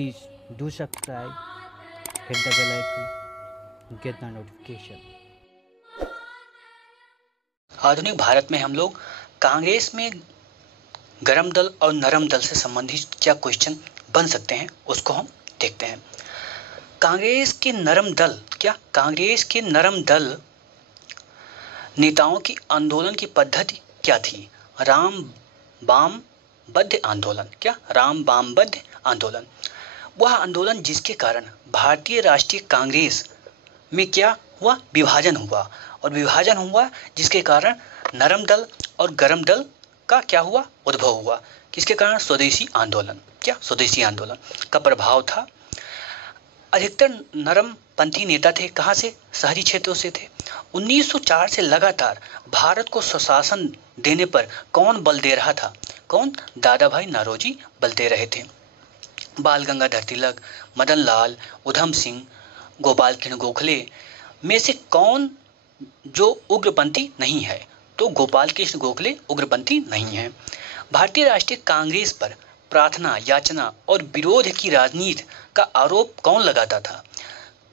Please do subscribe, hit the bell icon, get the notification. आधुनिक भारत में हम लोग कांग्रेस में गरम दल और नरम दल से संबंधित क्या क्वेश्चन बन सकते हैं उसको हम देखते हैं। कांग्रेस के नरम दल नेताओं की आंदोलन की पद्धति क्या थी? राम वाम बद्ध आंदोलन। वह आंदोलन जिसके कारण भारतीय राष्ट्रीय कांग्रेस में क्या हुआ? विभाजन हुआ जिसके कारण नरम दल और गरम दल का क्या हुआ? उद्भव हुआ। किसके कारण? स्वदेशी आंदोलन का प्रभाव था। अधिकतर नरम पंथी नेता थे। कहां से? शहरी क्षेत्रों से थे। 1904 से लगातार भारत को स्वशासन देने पर कौन बल दे रहा था? दादा भाई नौरोजी बल दे रहे थे। बाल गंगाधर तिलक, मदन लाल, उधम सिंह, गोपाल कृष्ण गोखले में से कौन जो उग्रपंथी नहीं है? तो गोपाल कृष्ण गोखले उग्रपंथी नहीं है। भारतीय राष्ट्रीय कांग्रेस पर प्रार्थना, याचना और विरोध की राजनीति का आरोप कौन लगाता था?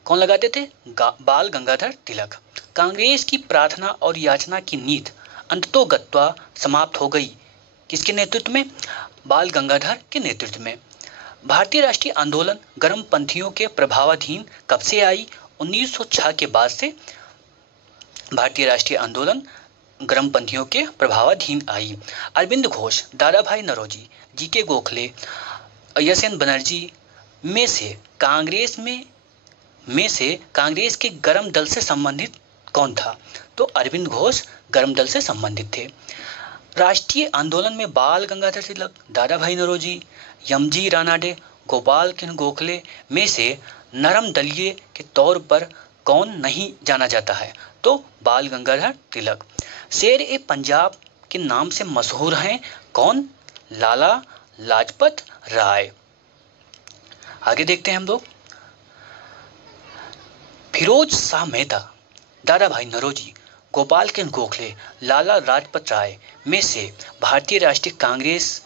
कौन लगाते थे? बाल गंगाधर तिलक। कांग्रेस की प्रार्थना और याचना की नीति अंततोगत्वा समाप्त हो गई। किसके नेतृत्व में? बाल गंगाधर के नेतृत्व में। भारतीय राष्ट्रीय आंदोलन गरम पंथियों के प्रभावाधीन कब से आई? 1906 के बाद से भारतीय राष्ट्रीय आंदोलन गरम पंथियों के प्रभावाधीन आई। अरविंद घोष, दादा भाई नौरोजी, जीके गोखले, एस.एन. बनर्जी में से कांग्रेस के गरम दल से संबंधित कौन था? तो अरविंद घोष गरम दल से संबंधित थे। राष्ट्रीय आंदोलन में बाल गंगाधर तिलक, दादा भाई नौरोजी, यमजी रानाडे, गोपाल कृष्ण गोखले में से नरम दलीय के तौर पर कौन नहीं जाना जाता है? तो बाल गंगाधर तिलक। शेर ए पंजाब के नाम से मशहूर हैं कौन? लाला लाजपत राय। आगे देखते हैं हम लोग। फिरोज शाह मेहता, दादा भाई नौरोजी, गोपाल कृष्ण गोखले, लाला लाजपत राय में से भारतीय राष्ट्रीय कांग्रेस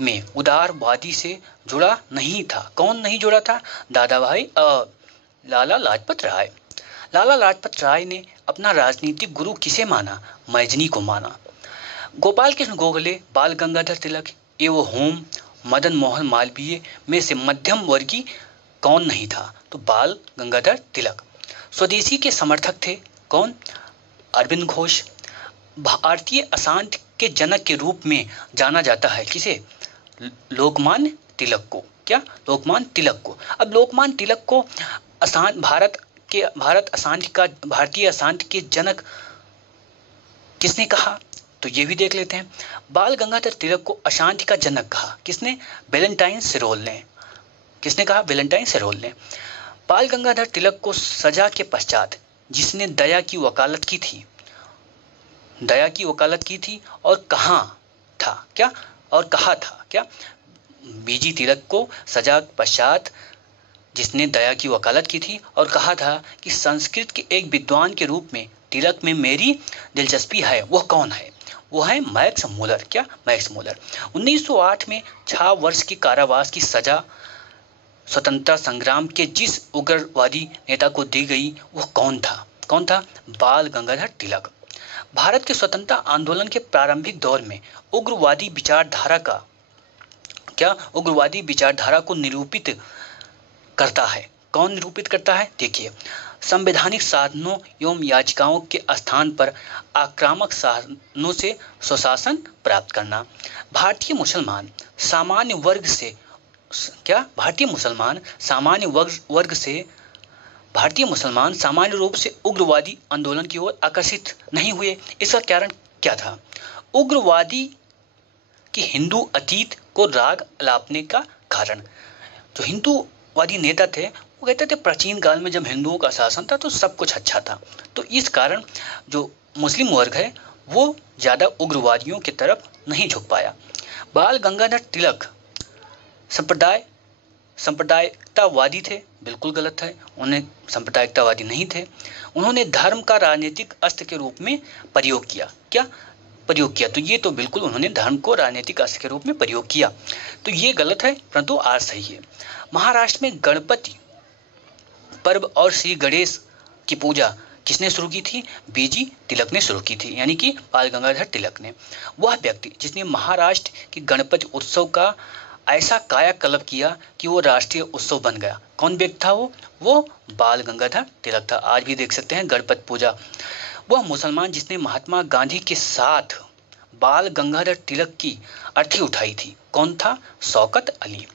में उदारवादी से जुड़ा नहीं था। कौन नहीं जुड़ा था? लाला लाजपत राय। लाला लाजपत राय ने अपना राजनीतिक गुरु किसे माना? मैजनी को माना। गोपाल कृष्ण गोखले, बाल गंगाधर तिलक एवं होम मदन मोहन मालवीय में से मध्यम वर्गीय कौन नहीं था? तो बाल गंगाधर तिलक। स्वदेशी के समर्थक थे कौन? अरविंद घोष। भारतीय अशांति के जनक के रूप में जाना जाता है किसे? लोकमान्य तिलक को। क्या? लोकमान्य तिलक को। अब लोकमान्य तिलक को भारतीय अशांति के जनक किसने कहा? तो ये भी देख लेते हैं। बाल गंगाधर तिलक को अशांति का जनक कहा किसने? वैलेंटाइन सिरोल ने। किसने कहा? वैलेंटाइन सिरोल ने। बाल गंगाधर तिलक को सजा के पश्चात जिसने दया की वकालत की थी और कहा था? क्या? बीजी तिलक को सजा के पश्चात जिसने दया की वकालत की थी और कहा था कि संस्कृत के एक विद्वान के रूप में तिलक में मेरी दिलचस्पी है, वह कौन है? वो है मैक्स मूलर। क्या? Max Muller. 1908 में 6 वर्ष की कारावास की सजा स्वतंत्रता संग्राम के जिस उग्रवादी नेता को दी गई वह कौन था? बाल गंगाधर तिलक। भारत के स्वतंत्रता आंदोलन के प्रारंभिक दौर में उग्रवादी विचारधारा को निरूपित करता है। कौन निरूपित करता है? देखिए, संवैधानिक साधनों एवं याचिकाओं के स्थान पर आक्रामक साधनों से स्वशासन प्राप्त करना। भारतीय मुसलमान सामान्य रूप से उग्रवादी आंदोलन की ओर आकर्षित नहीं हुए। इसका कारण क्या था? उग्रवादी की हिंदू अतीत को राग अलापने का कारण। जो हिंदूवादी नेता थे वो कहते थे प्राचीन काल में जब हिंदुओं का शासन था तो सब कुछ अच्छा था। तो इस कारण जो मुस्लिम वर्ग है वो ज्यादा उग्रवादियों की तरफ नहीं झुक पाया। बाल गंगाधर तिलक सांप्रदायिकतावादी थे। बिल्कुल गलत है, उन्हें सांप्रदायिकतावादी नहीं थे। उन्होंने धर्म का राजनीतिक अस्त्र के रूप में प्रयोग किया। तो ये तो बिल्कुल उन्होंने धर्म को राजनीतिक अस्त्र के रूप में प्रयोग किया, तो ये गलत है, परंतु आज सही है। महाराष्ट्र में गणपति पर्व और श्री गणेश की पूजा किसने शुरू की थी? बीजी तिलक ने शुरू की थी, यानी कि बाल गंगाधर तिलक ने। वह व्यक्ति जिसने महाराष्ट्र के गणपति उत्सव का ऐसा कायाकल्प किया कि वो राष्ट्रीय उत्सव बन गया, कौन व्यक्ति था वो बाल गंगाधर तिलक था। आज भी देख सकते हैं गणपति पूजा। वह मुसलमान जिसने महात्मा गांधी के साथ बाल गंगाधर तिलक की अर्थी उठाई थी, कौन था? शौकत अली।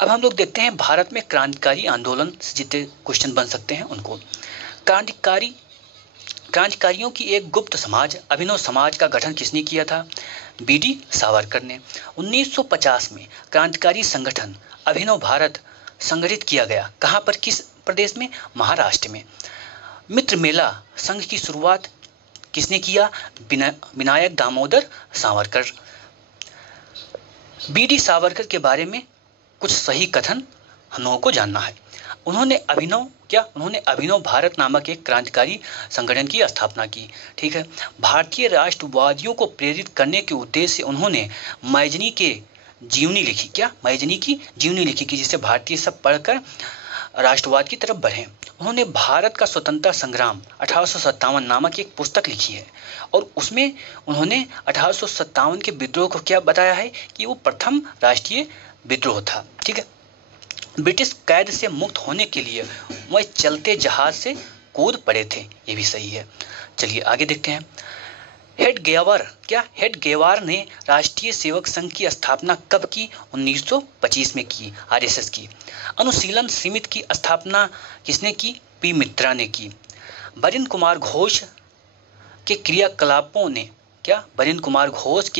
अब हम लोग देखते हैं भारत में क्रांतिकारी आंदोलन से जितने क्वेश्चन बन सकते हैं उनको। क्रांतिकारियों की एक गुप्त समाज, अभिनव समाज का गठन किसने किया था? बीडी सावरकर ने। 1950 में क्रांतिकारी संगठन अभिनव भारत संगठित किया गया। कहां पर, किस प्रदेश में? महाराष्ट्र में। मित्र मेला संघ की शुरुआत किसने किया? विनायक दामोदर सावरकर। बीडी सावरकर के बारे में कुछ सही कथन हम लोगों को जानना है। उन्होंने अभिनव भारत नामक एक क्रांतिकारी संगठन की स्थापना की। ठीक है। भारतीय राष्ट्रवादियों को प्रेरित करने के उद्देश्य से उन्होंने मैजनी की जीवनी लिखी कि जिससे भारतीय सब पढ़कर राष्ट्रवाद की तरफ बढ़े। उन्होंने भारत का स्वतंत्रता संग्राम 1857 नामक एक पुस्तक लिखी है और उसमें उन्होंने 1857 के विद्रोह को क्या बताया है कि वो प्रथम राष्ट्रीय विद्रोह था। ठीक है। ब्रिटिश कैद से मुक्त होने के लिए वह चलते जहाज से कूद पड़े थे, ये भी सही है। चलिए आगे देखते हैं। हेडगेवार ने राष्ट्रीय सेवक संघ की स्थापना कब की? 1925 में की, आरएसएस की। अनुशीलन समिति की स्थापना किसने की? पी मित्रा ने की। बरिंद्र कुमार घोष के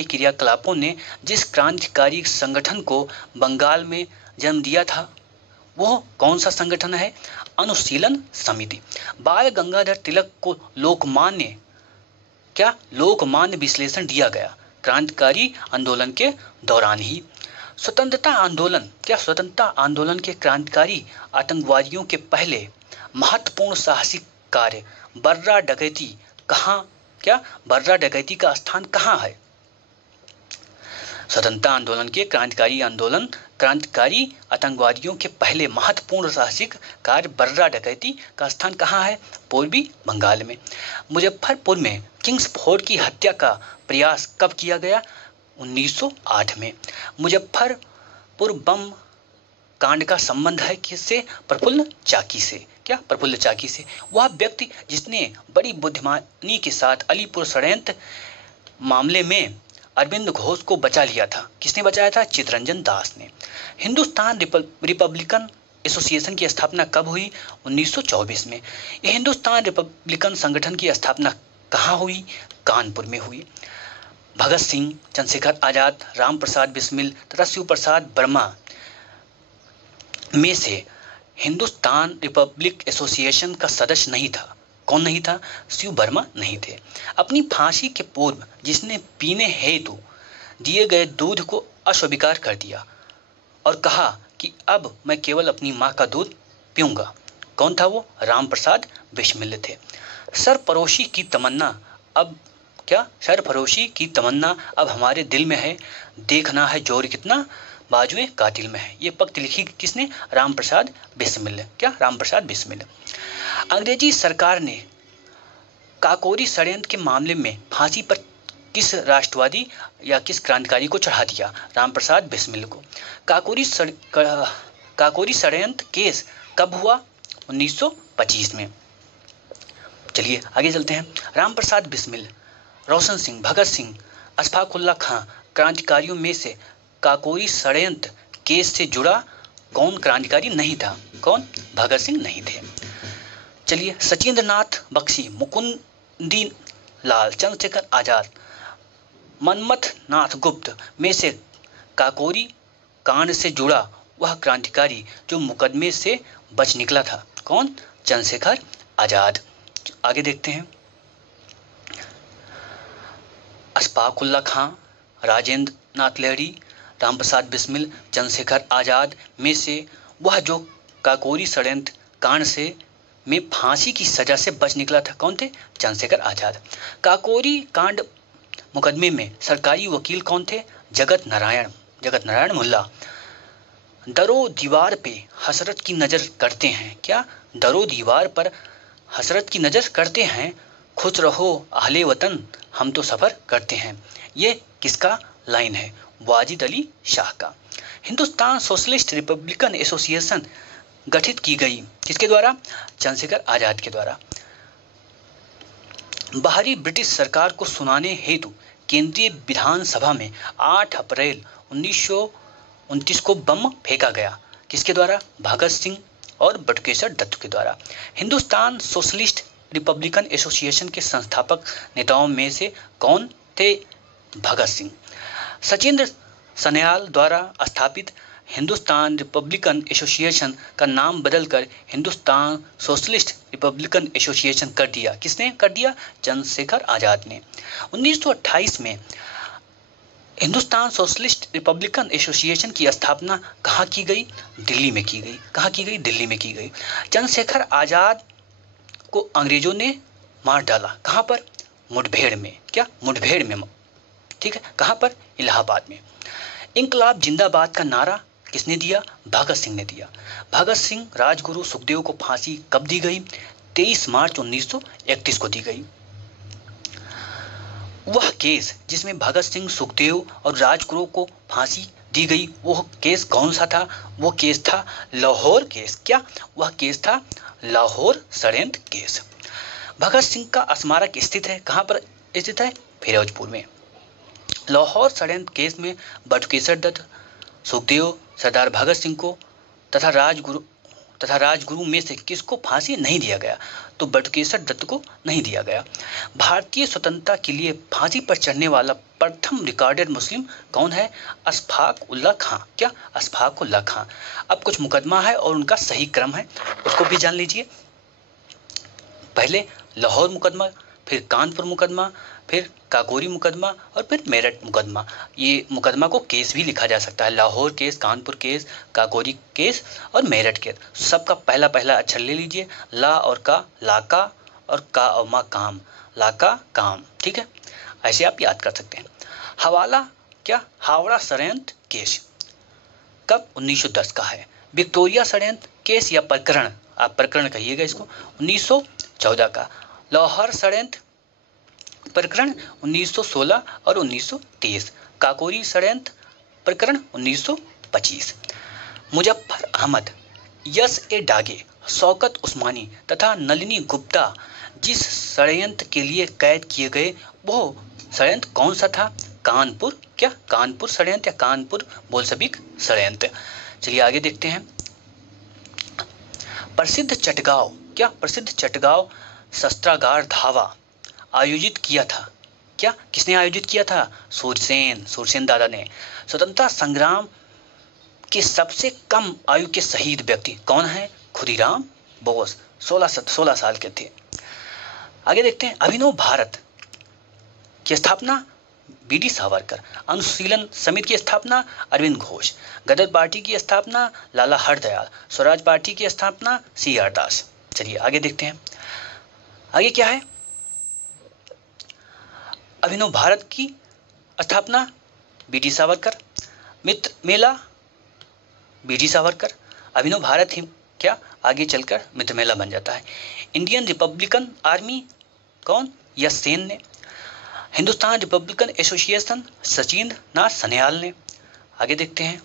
क्रियाकलापों ने जिस क्रांतिकारी संगठन को बंगाल में जन्म दिया था वो कौन सा संगठन है? अनुशीलन समिति। बाल गंगाधर तिलक को लोकमान्य विश्लेषण दिया गया क्रांतिकारी आंदोलन के दौरान ही। स्वतंत्रता आंदोलन के क्रांतिकारी आतंकवादियों के पहले महत्वपूर्ण साहसिक कार्य बर्रा डकैती का स्थान कहाँ है? स्वतंत्रता आंदोलन के क्रांतिकारी आतंकवादियों के पहले महत्वपूर्ण साहसिक कार्य बर्रा डकैती का स्थान कहाँ है? पूर्वी बंगाल में। मुजफ्फरपुर में किंग्सफोर्ड की हत्या का प्रयास कब किया गया? 1908 में। मुजफ्फरपुर बम कांड का संबंध है किससे? प्रफुल्ल चाकी से। वह व्यक्ति जिसने बड़ी बुद्धिमानी के साथ अलीपुर षड्यंत्र मामले में अरविंद घोष को बचा लिया था, किसने बचाया था? चित्तरंजन दास ने। हिंदुस्तान रिपब्लिकन एसोसिएशन की स्थापना कब हुई? 1924 में। यह हिंदुस्तान रिपब्लिकन संगठन की स्थापना कहाँ हुई? कानपुर में हुई। भगत सिंह, चंद्रशेखर आजाद, राम प्रसाद बिस्मिल तथा शिव प्रसाद वर्मा में से हिंदुस्तान रिपब्लिक एसोसिएशन का सदस्य नहीं था। कौन नहीं था? शिव वर्मा नहीं थे। अपनी फांसी के पूर्व जिसने पीने हेतु दिए गए दूध को अस्वीकार कर दिया और कहा कि अब मैं केवल अपनी मां का दूध पीऊंगा, कौन था वो? राम प्रसाद बिस्मिल थे। सरफरोशी की तमन्ना अब हमारे दिल में है, देखना है जोर कितना बाजुए कातिल में है। ये पंक्ति लिखी किसने? राम प्रसाद बिस्मिल। अंग्रेजी सरकार ने काकोरी षड्यंत्र के मामले में फांसी पर किस राष्ट्रवादी या किस क्रांतिकारी को चढ़ा दिया? राम प्रसाद बिस्मिल को। काकोरी षड्यंत्र केस कब हुआ? 1925 में। चलिए आगे चलते हैं। राम प्रसाद बिस्मिल, रोशन सिंह, भगत सिंह, अशफाक उल्लाह खां क्रांतिकारियों में से काकोरी षड्यंत्र केस से जुड़ा कौन क्रांतिकारी नहीं था? कौन? भगत सिंह नहीं थे। चलिए, सचिंद्र नाथ बख्शी, मुकुंदी लाल, चंद्रशेखर आजाद, मनमथ नाथ गुप्त में से काकोरी कांड से जुड़ा वह क्रांतिकारी जो मुकदमे से बच निकला था, कौन? चंद्रशेखर आजाद। आगे देखते हैं। अशफाक उल्लाह खां, राजेंद्र नाथ लहरी, रामप्रसाद बिस्मिल, चंद्रशेखर आजाद में से वह जो काकोरी षड्यंत्र कांड से में फांसी की सजा से बच निकला था, कौन थे? चंद्रशेखर आजाद। काकोरी कांड मुकदमे में सरकारी वकील कौन थे? जगत नारायण मुल्ला। दरो दीवार पे हसरत की नज़र करते हैं, क्या दरो दीवार पर हसरत की नज़र करते हैं, खुश रहो अहले वतन हम तो सफ़र करते हैं। ये किसका लाइन है? वाजिद अली शाह का। हिंदुस्तान सोशलिस्ट रिपब्लिकन एसोसिएशन गठित की गई किसके द्वारा? चंद्रशेखर आजाद के द्वारा। बाहरी ब्रिटिश सरकार को सुनाने हेतु केंद्रीय विधानसभा में 8 अप्रैल 1929 को बम फेंका गया, किसके द्वारा? भगत सिंह और बटुकेश्वर दत्त के द्वारा। हिंदुस्तान सोशलिस्ट रिपब्लिकन एसोसिएशन के संस्थापक नेताओं में से कौन थे? भगत सिंह। सचिंद्र सन्याल द्वारा स्थापित हिंदुस्तान रिपब्लिकन एसोसिएशन का नाम बदलकर हिंदुस्तान सोशलिस्ट रिपब्लिकन एसोसिएशन कर दिया। किसने कर दिया? चंद्रशेखर आजाद ने। 1928 में हिंदुस्तान सोशलिस्ट रिपब्लिकन एसोसिएशन की स्थापना कहाँ की गई? दिल्ली में की गई। कहाँ की गई? दिल्ली में की गई। चंद्रशेखर आजाद को अंग्रेजों ने मार डाला। कहाँ पर? मुठभेड़ में। क्या? मुठभेड़ में। ठीक है, कहाँ पर? इलाहाबाद में। इंकलाब जिंदाबाद का नारा किसने दिया? भगत सिंह ने दिया। भगत सिंह, राजगुरु, सुखदेव को फांसी कब दी गई? 23 मार्च 1931 को दी गई। वह केस जिसमें भगत सिंह, सुखदेव और राजगुरु को फांसी दी गई, वो केस कौन सा था? वो केस था लाहौर केस। क्या? वह केस था लाहौर षड्यंत्र केस। भगत सिंह का स्मारक स्थित है कहाँ पर स्थित है? फिरोजपुर में। लाहौर षड्यंत्र केस में बटुकेश्वर दत्त, सुखदेव, सरदार भगत सिंह को तथा राजगुरु में से किसको फांसी नहीं दिया गया? तो बटुकेश्वर दत्त को नहीं दिया गया। भारतीय स्वतंत्रता के लिए फांसी पर चढ़ने वाला प्रथम रिकॉर्डेड मुस्लिम कौन है? अशफाक उल्लाह खां। क्या? अशफाक उल्लाह खां। अब कुछ मुकदमा है और उनका सही क्रम है, उसको भी जान लीजिए। पहले लाहौर मुकदमा, फिर कानपुर मुकदमा, फिर काकोरी मुकदमा और फिर मेरठ मुकदमा। ये मुकदमा को केस भी लिखा जा सकता है। Lahore case, Kanpur case, Kakori case और मेरठ केस। सबका पहला पहला अक्षर ले लीजिए, ला और का, लाका, और का और मा काम, लाका काम। ठीक है, ऐसे आप याद कर सकते हैं। हवाला क्या? हावड़ा षड्यंत्र केस कब? 1910 का है। विक्टोरिया षड्यंत्र केस या प्रकरण, आप प्रकरण कहिएगा इसको, 1914 का। लाहौर षड्यंत्र प्रकरण 1916 और 1923। काकोरी षड्यंत्र प्रकरण 1925। मुजफ्फर अहमद, यस ए डागे, शौकत उस्मानी तथा नलिनी गुप्ता जिस षड्यंत्र के लिए कैद किए गए, वो षड्यंत्र कौन सा था? कानपुर। क्या? कानपुर षड्यंत्र या कानपुर बोल्शेविक षड्यंत्र। चलिए आगे देखते हैं। प्रसिद्ध चटगांव, क्या? प्रसिद्ध चटगांव शस्त्रागार धावा आयोजित किया था। क्या? किसने आयोजित किया था? सूरसेन दादा ने। स्वतंत्रता संग्राम के सबसे कम आयु के शहीद व्यक्ति कौन है? खुदीराम बोस, 16 साल के थे। आगे देखते हैं। अभिनव भारत की स्थापना बी.डी. सावरकर। अनुशीलन समिति की स्थापना अरविंद घोष। गदर पार्टी की स्थापना लाला हरदयाल। स्वराज पार्टी की स्थापना C.R. दास। चलिए आगे देखते हैं। आगे क्या है? अभिनव भारत की स्थापना बी.डी. सावरकर। मित्र मेला बी.डी. सावरकर। अभिनव भारत ही क्या आगे चलकर मित्र मेला बन जाता है। इंडियन रिपब्लिकन आर्मी कौन? यश सेन ने। हिंदुस्तान रिपब्लिकन एसोसिएशन सचिंद्र नाथ सन्याल ने। आगे देखते हैं।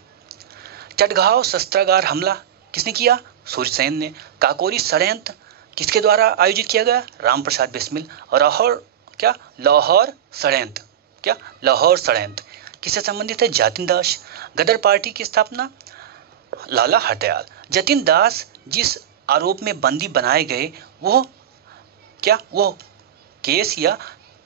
चटगांव शस्त्रागार हमला किसने किया? सूरसेन ने। काकोरी षड्यंत्र किसके द्वारा आयोजित किया गया? राम प्रसाद बिस्मिल। और लाहौर क्या? लाहौर षड्यंत्र क्या? लाहौर षड्यंत्र किससे संबंधित है? जतिन दास। गदर पार्टी की स्थापना लाला हरदयाल। जतिन दास जिस आरोप में बंदी बनाए गए, वो क्या? वो केस या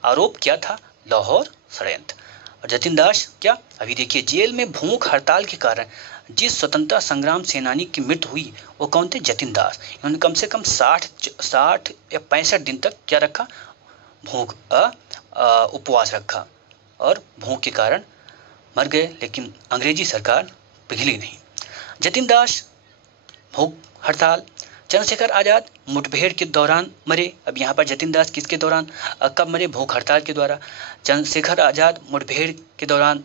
आरोप क्या था? लाहौर षड्यंत्र। और जतिन दास क्या? अभी देखिए, जेल में भूख हड़ताल के कारण जिस स्वतंत्रता संग्राम सेनानी की मृत्यु हुई वो कौन थे? जतिन दास। इन्होंने कम से कम 60 या 65 दिन तक क्या रखा? भूख उपवास रखा और भूख के कारण मर गए, लेकिन अंग्रेजी सरकार पिघली नहीं। जतिन दास भूख हड़ताल। चंद्रशेखर आजाद मुठभेड़ के दौरान मरे। अब यहाँ पर जतिन दास किसके दौरान कब मरे? भूख हड़ताल के द्वारा। चंद्रशेखर आजाद मुठभेड़ के दौरान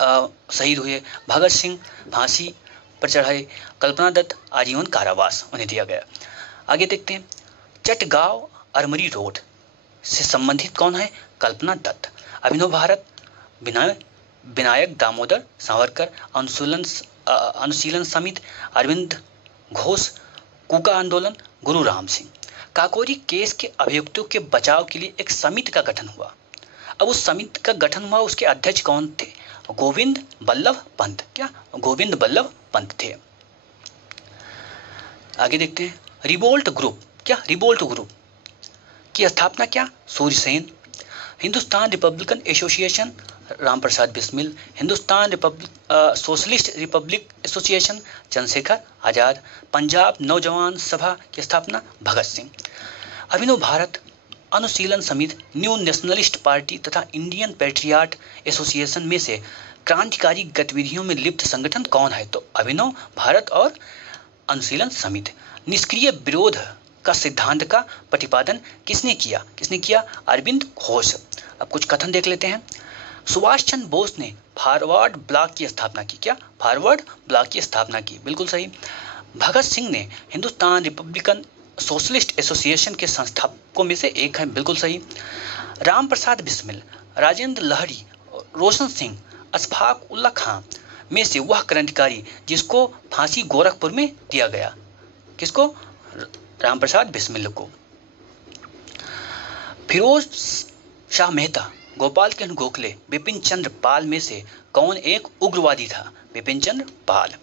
शहीद हुए। भगत सिंह फांसी पर चढ़ाए कल्पना दत्त आजीवन कारावास उन्हें दिया गया। आगे देखते हैं, चटगांव अरमरी रोड से संबंधित कौन है? कल्पना दत्त। अभिनव भारत विनायक दामोदर सावरकर, अनुशीलन समिति अरविंद घोष, कूका आंदोलन गुरु राम सिंह। काकोरी केस के अभियुक्तों के बचाव के लिए एक समिति का गठन हुआ। अब उस समिति का गठन हुआ, उसके अध्यक्ष कौन थे? गोविंद बल्लभ पंत। क्या? गोविंद बल्लभ पंत थे। आगे देखते हैं, रिवोल्ट ग्रुप। क्या? रिवोल्ट ग्रुप की स्थापना क्या? Surya Sen. Hindustan republican association Ram Prasad Bismil. Hindustan socialist republic association Chandrashekhar Azad. Punjab Naujawan Sabha की स्थापना भगत सिंह। अभिनव भारत अनुशीलन समिति, न्यू नेशनलिस्ट पार्टी तथा इंडियन पैट्रियाट एसोसिएशन में से क्रांतिकारी गतिविधियों में लिप्त संगठन कौन है? तो अभिनव भारत और अनुशीलन समिति। निष्क्रिय विरोध का सिद्धांत का प्रतिपादन किसने किया? अरविंद घोष। अब कुछ कथन देख लेते हैं। सुभाष चंद्र बोस ने फॉरवर्ड ब्लॉक की स्थापना की। क्या? फॉरवर्ड ब्लॉक की स्थापना की, बिल्कुल सही। भगत सिंह ने हिंदुस्तान रिपब्लिकन सोशलिस्ट एसोसिएशन के संस्थापकों में से एक है, बिल्कुल सही। राम प्रसाद बिस्मिल, राजेंद्र लहरी, रोशन सिंह, अशफाक उल्ला खां में से वह क्रांतिकारी जिसको फांसी गोरखपुर में दिया गया। किसको? राम प्रसाद बिस्मिल को। फिरोज शाह मेहता, गोपाल कृष्ण गोखले, बिपिन चंद्र पाल में से कौन एक उग्रवादी था? बिपिन चंद्र पाल।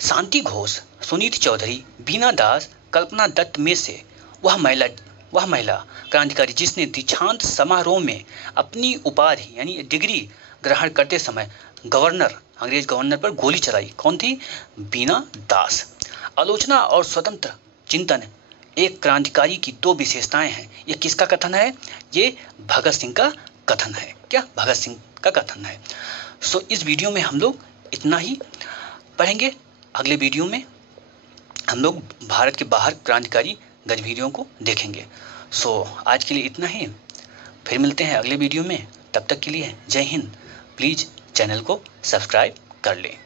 शांति घोष, सुनीति चौधरी, बीना दास, कल्पना दत्त में से वह महिला क्रांतिकारी जिसने दीक्षांत समारोह में अपनी उपाधि यानी डिग्री ग्रहण करते समय अंग्रेज गवर्नर पर गोली चलाई। कौन थी? बीना दास। आलोचना और स्वतंत्र चिंतन एक क्रांतिकारी की दो विशेषताएं हैं। ये किसका कथन है? ये भगत सिंह का कथन है। क्या? भगत सिंह का कथन है। सो इस वीडियो में हम लोग इतना ही पढ़ेंगे। अगले वीडियो में हम लोग भारत के बाहर क्रांतिकारी गतिविधियों को देखेंगे। सो आज के लिए इतना ही, फिर मिलते हैं अगले वीडियो में। तब तक के लिए जय हिंद। प्लीज़ चैनल को सब्सक्राइब कर लें।